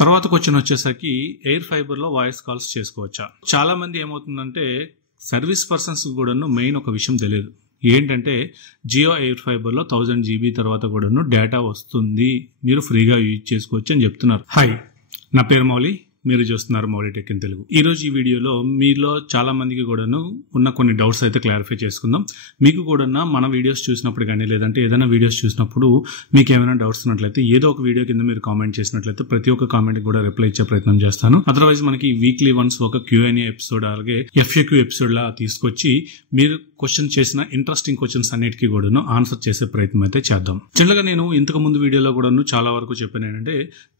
తర్వాత క్వశ్చన్ వచ్చేసరికి air fiber లో వాయిస్ కాల్స్ చేసుకోవచ్చా. చాలా మంది ఏమవుతుందంటే సర్వీస్ పర్సన్స్ కూడాను మెయిన్ ఒక విషయం తెలియదు. ఏంటంటే జియో ఎయిర్ ఫైబర్ లో 1000 GB తర్వాత కూడాను డేటా వస్తుంది, మీరు ఫ్రీగా యూజ్ చేసుకోవచ్చు అని చెప్తున్నారు. హాయ్, నా పేరు మౌలి, మీరు చూస్తున్నారు మౌలి టెక్ ఇన్ తెలుగు. ఈ రోజు ఈ వీడియోలో మీలో చాలా మందికి కూడాను ఉన్న కొన్ని డౌట్స్ అయితే క్లారిఫై చేసుకుందాం. మీకు కూడా మన వీడియోస్ చూసినప్పుడు కానీ లేదంటే ఏదైనా వీడియోస్ చూసినప్పుడు మీకు ఏమైనా డౌట్స్ ఉన్నట్లయితే ఏదో ఒక వీడియో కింద మీరు కామెంట్ చేసినట్లయితే ప్రతి ఒక్క కామెంట్ కూడా రిప్లై ఇచ్చే ప్రయత్నం చేస్తాను. అదర్వైజ్ మనకి వీక్లీ వన్స్ ఒక Q&A ఎపిసోడ్ అలాగే FAQ ఎపిసోడ్ లా తీసుకొచ్చి మీరు క్వశ్చన్ చేసిన ఇంట్రెస్టింగ్ క్వశ్చన్స్ అన్నిటికీ కూడాను ఆన్సర్ చేసే ప్రయత్నం అయితే చేద్దాం. జనరల్గా నేను ఇంతకు ముందు వీడియోలో కూడాను చాలా వరకు చెప్పాను ఏంటంటే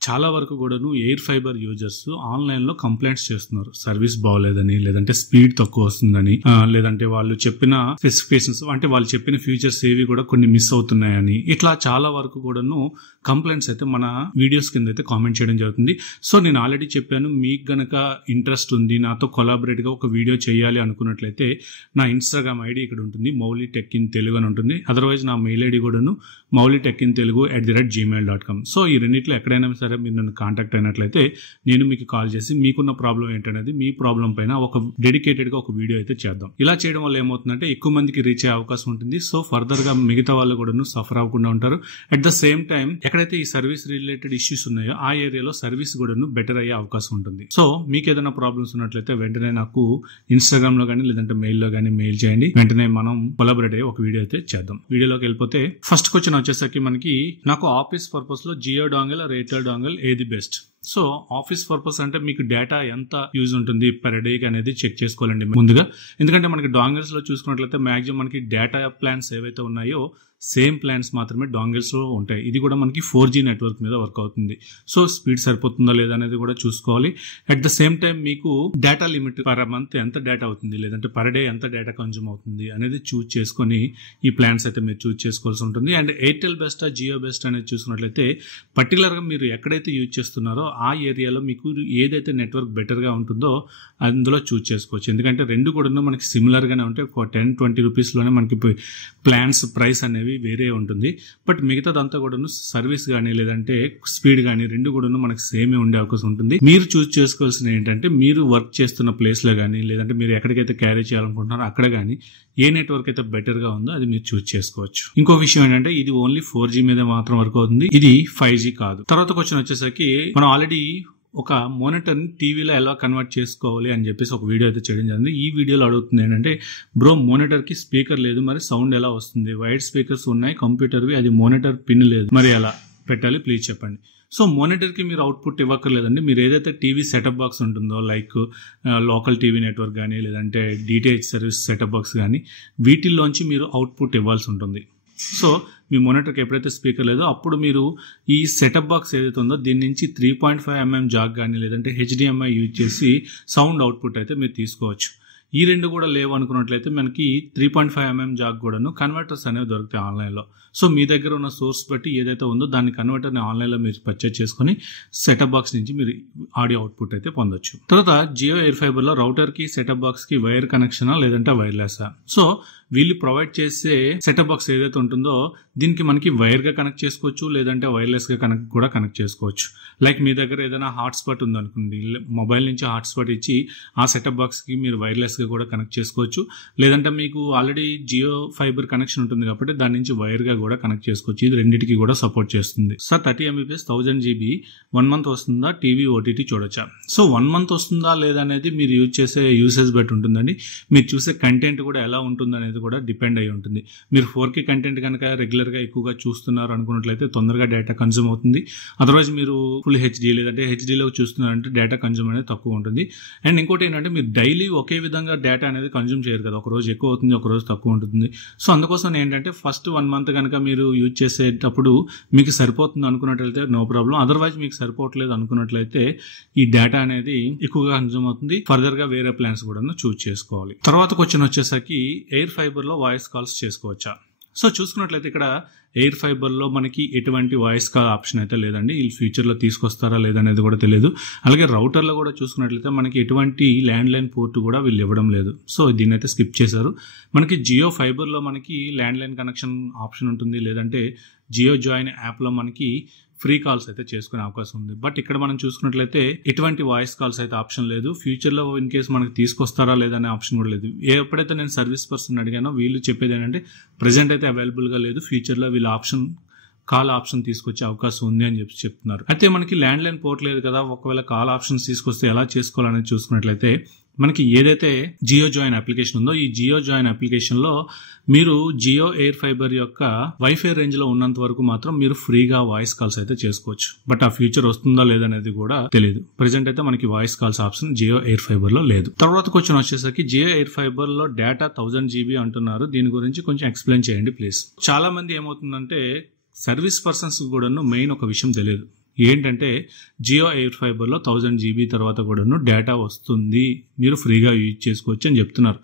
చాలా వరకు కూడాను ఎయిర్ ఫైబర్ యూజర్స్ ఆన్లైన్ లో కంప్లైంట్స్ చేస్తున్నారు. సర్వీస్ బాగోలేదని, లేదంటే స్పీడ్ తక్కువ వస్తుందని, లేదంటే వాళ్ళు చెప్పిన స్పెసిఫికేషన్స్ అంటే వాళ్ళు చెప్పిన ఫీచర్స్ ఏవి కూడా కొన్ని మిస్ అవుతున్నాయని, ఇట్లా చాలా వరకు కూడాను కంప్లైంట్స్ అయితే మన వీడియోస్ కింద అయితే కామెంట్ చేయడం జరుగుతుంది. సో నేను ఆల్రెడీ చెప్పాను, మీకు గనక ఇంట్రెస్ట్ ఉంది నాతో కొలాబరేట్ గా ఒక వీడియో చేయాలి అనుకున్నట్లయితే నా ఇన్స్టాగ్రామ్ ఐడి ఇక్కడ ఉంటుంది, మౌలి టెక్ ఇన్ తెలుగు అని ఉంటుంది. అదర్వైజ్ నా మెయిల్ ఐడి కూడాను mauliTechInTelugu@gmail.com. సో ఈ రెండిట్లో ఎక్కడైనా సరే మీరు నన్ను కాంటాక్ట్ అయినట్లయితే నేను మీకు కాల్ చేసి మీకున్న ప్రాబ్లం ఏంటనేది, మీ ప్రాబ్లం పైన ఒక డెడికేటెడ్ గా ఒక వీడియో అయితే చేద్దాం. ఇలా చేయడం వల్ల ఏమవుతుందంటే ఎక్కువ మందికి రీచ్ అయ్యే అవకాశం ఉంటుంది. సో ఫర్దర్ గా మిగతా వాళ్ళు కూడా సఫర్ అవ్వకుండా ఉంటారు. అట్ ద సేమ్ టైం ఎక్కడైతే ఈ సర్వీస్ రిలేటెడ్ ఇష్యూస్ ఉన్నాయో ఆ ఏరియాలో సర్వీస్ కూడా బెటర్ అయ్యే అవకాశం ఉంటుంది. సో మీకు ఏదైనా ప్రాబ్లమ్స్ ఉన్నట్లయితే వెంటనే నాకు ఇన్స్టాగ్రామ్ లో కానీ లేదంటే మెయిల్ లో కానీ మెయిల్ చేయండి. వెంటనే మనం కొలాబరేట్ అయ్యి ఒక వీడియో అయితే చేద్దాం. వీడియోలోకి వెళ్ళిపోతే ఫస్ట్ క్వశ్చన్ వచ్చేసరికి మనకి, నాకు ఆఫీస్ పర్పస్ లో జియో డాంగిల్ ఎయిర్టెల్ డాంగిల్ ఏది బెస్ట్? సో ఆఫీస్ పర్పస్ అంటే మీకు డేటా ఎంత యూజ్ ఉంటుంది పర్ డే అనేది చెక్ చేసుకోవాలండి ముందుగా. ఎందుకంటే మనకి డాంగిల్స్ లో చూసుకున్నట్లయితే మాక్సిమం మనకి డేటా ప్లాన్స్ ఏవైతే ఉన్నాయో సేమ్ ప్లాన్స్ మాత్రమే డాంగిల్స్ లో ఉంటాయి. ఇది కూడా మనకి 4G నెట్వర్క్ మీద వర్క్ అవుతుంది. సో స్పీడ్ సరిపోతుందా లేదా అనేది కూడా చూసుకోవాలి. అట్ ద సేమ్ టైం మీకు డేటా లిమిట్ పర్ మంత్ ఎంత డేటా అవుతుంది, లేదంటే పర్ డే ఎంత డేటా కన్జ్యూమ్ అవుతుంది అనేది చూస్ చేసుకొని ఈ ప్లాన్స్ అయితే మీరు చూస్ చేసుకోవాల్సి ఉంటుంది. And Airtel best Jio best అనేది చూసుకున్నట్లయితే పర్టికులర్ గా మీరు ఎక్కడైతే యూజ్ చేస్తున్నారో ఆ ఏరియాలో మీకు ఏదైతే నెట్వర్క్ బెటర్ గా ఉంటుందో అందులో చూస్ చేసుకోవచ్చు. ఎందుకంటే రెండు కూడా మనకి సిమిలర్ గానే ఉంటాయి. 10-20 రూపీస్ లోనే మనకి ప్లాన్స్ ప్రైస్ అనేవి వేరే ఉంటుంది. బట్ మిగతాదంతా కూడా సర్వీస్ కానీ లేదంటే స్పీడ్ కానీ రెండు కూడా మనకి సేమే ఉండే అవకాశం ఉంటుంది. మీరు చూస్ చేసుకోవాల్సిన ఏంటంటే మీరు వర్క్ చేస్తున్న ప్లేస్ లో కానీ లేదంటే మీరు ఎక్కడికైతే క్యారీ చేయాలనుకుంటున్నారో అక్కడ కానీ ఏ నెట్వర్క్ అయితే బెటర్ గా ఉందో అది మీరు చూస్ చేసుకోవచ్చు. ఇంకో విషయం ఏంటంటే ఇది ఓన్లీ 4G మీద మాత్రం వర్క్ అవుతుంది, ఇది 5G కాదు. తర్వాత క్వశ్చన్ వచ్చేసరికి మనం ఆల్రెడీ ఒక మానిటర్ ని టీవీలో ఎలా కన్వర్ట్ చేసుకోవాలి అని చెప్పేసి ఒక వీడియో అయితే చేయడం జరిగింది. ఈ వీడియోలో అడుగుతుంది ఏంటంటే, బ్రో మానిటర్ కి స్పీకర్ లేదు, మరి సౌండ్ ఎలా వస్తుంది? వైడ్ స్పీకర్స్ ఉన్నాయి కంప్యూటర్వి, అది మానిటర్ పిన్ లేదు, మరి ఎలా పెట్టాలి ప్లీజ్ చెప్పండి. సో మానిటర్ కి మీరు అవుట్పుట్ ఇవ్వక్కర్లేదండి. మీరు ఏదైతే టీవీ సెటప్ బాక్స్ ఉంటుందో లైక్ లోకల్ టీవీ నెట్వర్క్ కానీ లేదంటే DTH సర్వీస్ సెటప్ బాక్స్ కానీ వీటిల్లోంచి మీరు అవుట్పుట్ ఇవ్వాల్సి ఉంటుంది. సో మీ మానిటర్కి ఎప్పుడైతే స్పీకర్ లేదో అప్పుడు మీరు ఈ సెటప్ బాక్స్ ఏదైతే ఉందో దీని నుంచి 3.5mm జాక్ కానీ లేదంటే HDMI యూజ్ చేసి సౌండ్ అవుట్పుట్ అయితే మీరు తీసుకోవచ్చు. ఈ రెండు కూడా లేవు అనుకున్నట్లయితే మనకి 3.5mm జాక్ కూడాను కన్వర్టర్స్ అనేవి దొరుకుతాయి ఆన్లైన్లో. సో మీ దగ్గర ఉన్న సోర్స్ బట్టి ఏదైతే ఉందో దాన్ని కన్వర్టర్ని ఆన్లైన్లో మీరు పర్చేజ్ చేసుకుని సెటప్ బాక్స్ నుంచి మీరు ఆడియో అవుట్పుట్ అయితే పొందొచ్చు. తర్వాత జియో ఎయిర్ ఫైబర్లో రౌటర్కి సెటప్ బాక్స్కి వైర్ కనెక్షనా లేదంటే వైర్లెస్సా? సో వీళ్ళు ప్రొవైడ్ చేసే సెటప్ బాక్స్ ఏదైతే ఉంటుందో దీనికి మనకి వైర్ గా కనెక్ట్ చేసుకోవచ్చు లేదంటే వైర్లెస్ గా కనెక్ట్ చేసుకోవచ్చు. లైక్ మీ దగ్గర ఏదైనా హాట్స్పాట్ ఉందనుకోండి, మొబైల్ నుంచి హాట్స్పాట్ ఇచ్చి ఆ సెటప్ బాక్స్ కి మీరు వైర్లెస్ గా కూడా కనెక్ట్ చేసుకోవచ్చు. లేదంటే మీకు ఆల్రెడీ జియో ఫైబర్ కనెక్షన్ ఉంటుంది కాబట్టి దాని నుంచి వైర్ గా కూడా కనెక్ట్ చేసుకోవచ్చు. ఇది రెండింటికి కూడా సపోర్ట్ చేస్తుంది. సార్ 30 MB 1000 GB 1 month వస్తుందా, టీవీ OTT చూడొచ్చా? సో 1 month వస్తుందా లేదా అనేది మీరు యూజ్ చేసే యూసేజ్ బట్టి ఉంటుందండి. మీరు చూసే కంటెంట్ కూడా ఎలా ఉంటుంది అనేది కూడా డిపెండ్ అయి ఉంటుంది. మీరు 4K కంటెంట్ కనుక రెగ్యులర్ గా ఎక్కువగా చూస్తున్నారు అనుకున్నట్లయితే తొందరగా డేటా కన్జ్యూమ్ అవుతుంది. అదర్వైజ్ మీరు ఫుల్ HD లేదంటే HDలో చూస్తున్నారంటే డేటా కన్జ్యూమ్ అనేది తక్కువ ఉంటుంది. అండ్ ఇంకోటి ఏంటంటే మీరు డైలీ ఒకే విధంగా డేటా అనేది కన్జ్యూమ్ చేయరు కదా, ఒక రోజు ఎక్కువ అవుతుంది ఒక రోజు తక్కువ ఉంటుంది. సో అందుకోసం ఏంటంటే ఫస్ట్ 1 month కనుక మీరు యూజ్ చేసేటప్పుడు మీకు సరిపోతుంది అనుకున్నట్లయితే నో ప్రాబ్లం. అదర్వైజ్ మీకు సరిపోవట్లేదు అనుకున్నట్లయితే ఈ డేటా అనేది ఎక్కువగా కన్జ్యూమ్ అవుతుంది. ఫర్దర్ గా వేరే ప్లాన్స్ కూడా చూస్ చేసుకోవాలి. తర్వాత క్వశ్చన్ వచ్చేసరికి ఎయిర్ ఫైబర్ లో వాయిస్ కాల్స్ చేసుకోవచ్చా? సో చూసుకున్నట్లయితే ఇక్కడ ఎయిర్ ఫైబర్ లో మనకి ఎటువంటి వాయిస్ కాల్ ఆప్షన్ అయితే లేదండి. వీళ్ళు ఫ్యూచర్ లో తీసుకొస్తారా లేదనేది కూడా తెలియదు. అలాగే రౌటర్ లో కూడా చూసుకున్నట్లయితే మనకి ఎటువంటి ల్యాండ్ లైన్ పోర్ట్ కూడా వీళ్ళు ఇవ్వడం లేదు. సో దీన్ని అయితే స్కిప్ చేశారు. మనకి జియో ఫైబర్ లో మనకి ల్యాండ్ లైన్ కనెక్షన్ ఆప్షన్ ఉంటుంది, లేదంటే జియో జాయిన్ యాప్ లో మనకి ఫ్రీ కాల్స్ అయితే చేసుకునే అవకాశం ఉంది. బట్ ఇక్కడ మనం చూసుకున్నట్లయితే ఎటువంటి వాయిస్ కాల్స్ అయితే ఆప్షన్ లేదు. ఫ్యూచర్ లో ఇన్ కేసు మనకి తీసుకొస్తారా లేదనే ఆప్షన్ కూడా లేదు. ఎప్పుడైతే నేను సర్వీస్ పర్సన్ అడిగానో వీళ్ళు చెప్పేది ఏంటంటే ప్రెసెంట్ అయితే అవైలబుల్ గా లేదు, ఫ్యూచర్ లో వీళ్ళ కాల్ ఆప్షన్ తీసుకొచ్చే అవకాశం ఉంది అని చెప్తున్నారు. అయితే మనకి ల్యాండ్ లైన్ పోర్ట్ లేదు కదా, ఒకవేళ కాల్ ఆప్షన్స్ తీసుకొస్తే ఎలా చేసుకోవాలని చూసుకున్నట్లయితే మనకి ఏదైతే జియో జాయిన్ అప్లికేషన్ ఉందో ఈ జియో జాయిన్ అప్లికేషన్ లో మీరు జియో ఎయిర్ ఫైబర్ యొక్క వైఫై రేంజ్ లో ఉన్నంత వరకు మాత్రం మీరు ఫ్రీగా వాయిస్ కాల్స్ అయితే చేసుకోవచ్చు. బట్ ఆ ఫ్యూచర్ వస్తుందా లేదనేది కూడా తెలియదు. ప్రెసెంట్ అయితే మనకి voice calls option Jio air fiber లో లేదు. తర్వాత క్వశ్చన్ వచ్చేసరికి జియో ఎయిర్ ఫైబర్ లో డేటా 1000 GB అంటున్నారు. దీని గురించి కొంచెం ఎక్స్ప్లెయిన్ చేయండి ప్లీజ్. చాలా మంది ఏమవుతుందంటే సర్వీస్ పర్సన్స్ కూడాను మెయిన్ ఒక విషయం తెలియదు. ఏంటంటే జియో ఎయిర్ ఫైబర్ లో 1000 GB తర్వాత కూడాను డేటా వస్తుంది, మీరు ఫ్రీగా యూజ్ చేసుకోవచ్చు అని చెప్తున్నారు.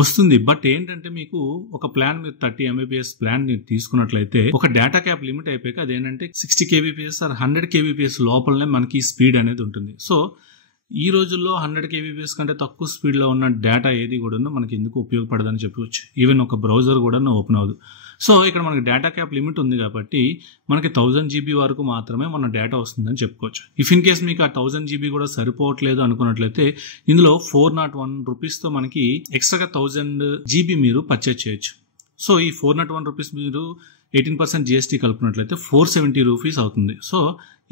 వస్తుంది, బట్ ఏంటంటే మీకు ఒక ప్లాన్ మీరు 30 MBPS ప్లాన్ మీరు తీసుకున్నట్లయితే ఒక డేటా క్యాప్ లిమిట్ అయిపోయాక అదేంటంటే 60 kbps ఆర్ 100 kbps లోపలనే మనకి స్పీడ్ అనేది ఉంటుంది. సో ఈ రోజుల్లో 100 kbps కంటే తక్కువ స్పీడ్ లో ఉన్న డేటా ఏది కూడా మనకి ఎందుకు ఉపయోగపడదని చెప్పవచ్చు. ఈవెన్ ఒక బ్రౌజర్ కూడా ఓపెన్ అవ్వదు. సో ఇక్కడ మనకి డేటా క్యాప్ లిమిట్ ఉంది కాబట్టి మనకి 1000 GB వరకు మాత్రమే మన డేటా వస్తుందని చెప్పుకోవచ్చు. ఇఫ్ ఇన్ కేస్ మీకు ఆ 1000 GB కూడా సరిపోవట్లేదు అనుకున్నట్లయితే ఇందులో 401 రూపీస్తో మనకి ఎక్స్ట్రాగా 1000 GB మీరు పర్చేజ్ చేయొచ్చు. సో ఈ 401 రూపీస్ మీరు 18% GST కలుపుకున్నట్లయితే 470 రూపీస్ అవుతుంది. సో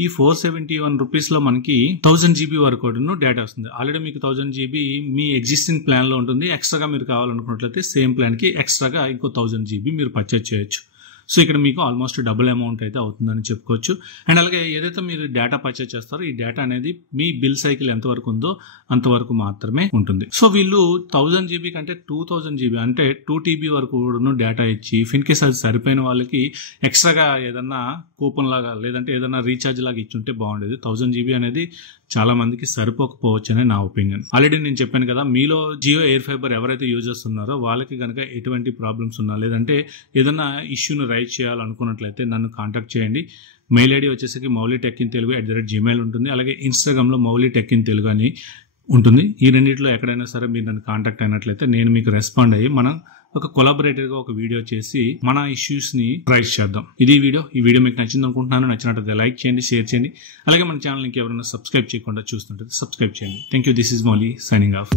ఈ 471 రూపీస్ లో మనకి 1000 GB వరకు డేటా వస్తుంది. ఆల్రెడీ మీకు 1000 GB మీ ఎగ్జిస్టింగ్ ప్లాన్ లో ఉంటుంది. ఎక్స్ట్రాగా మీరు కావాలనుకున్నట్లయితే సేమ్ ప్లాన్ కి ఎక్స్ట్రాగా ఇంకో 1000 GB మీరు పర్చేజ్ చేయొచ్చు. సో ఇక్కడ మీకు ఆల్మోస్ట్ డబుల్ అమౌంట్ అయితే అవుతుందని చెప్పుకోవచ్చు. అండ్ అలాగే ఏదైతే మీరు డేటా పర్చేజ్ చేస్తారో ఈ డేటా అనేది మీ బిల్ సైకిల్ ఎంతవరకు ఉందో అంతవరకు మాత్రమే ఉంటుంది. సో వీళ్ళు 1000 GB కంటే 2000 GB అంటే 2 TB వరకు డేటా ఇచ్చి ఇన్ కేస్ అది సరిపోయిన వాళ్ళకి ఎక్స్ట్రాగా ఏదన్నా కూపన్ లాగా లేదంటే ఏదైనా రీఛార్జ్ లాగా ఇచ్చుంటే బాగుండేది. 1000 GB అనేది చాలా మందికి సరిపోకపోవచ్చు అని నా ఒపీనియన్. ఆల్రెడీ నేను చెప్పాను కదా, మీలో జియో ఎయిర్ ఫైబర్ ఎవరైతే యూజ్ చేస్తున్నారో వాళ్ళకి కనుక ఎటువంటి ప్రాబ్లమ్స్ ఉన్నా లేదంటే ఏదైనా ఇష్యూను రైజ్ చేయాలనుకున్నట్లయితే నన్ను కాంటాక్ట్ చేయండి. మెయిల్ ఐడి వచ్చేసరికి mauliTechInTelugu@gmail ఉంటుంది. అలాగే ఇన్స్టాగ్రామ్లో mauliTechInTelugu అని ఉంటుంది. ఈ రెండింటిలో ఎక్కడైనా సరే మీరు నన్ను కాంటాక్ట్ అయినట్లయితే నేను మీకు రెస్పాండ్ అయ్యి మనం ఒక కొలాబరేటివ్ గా ఒక వీడియో చేసి మన ఇష్యూస్ ని రైజ్ చేద్దాం. ఈ వీడియో మీకు నచ్చింది అనుకుంటున్నాను. నచ్చినట్లయితే లైక్ చేయండి, షేర్ చేయండి. అలాగే మన ఛానల్ కి ఎవరైనా సబ్స్క్రైబ్ చేయకుండా చూస్తుంటే సబ్స్క్రైబ్ చేయండి. Thank you. This is Mouli signing off.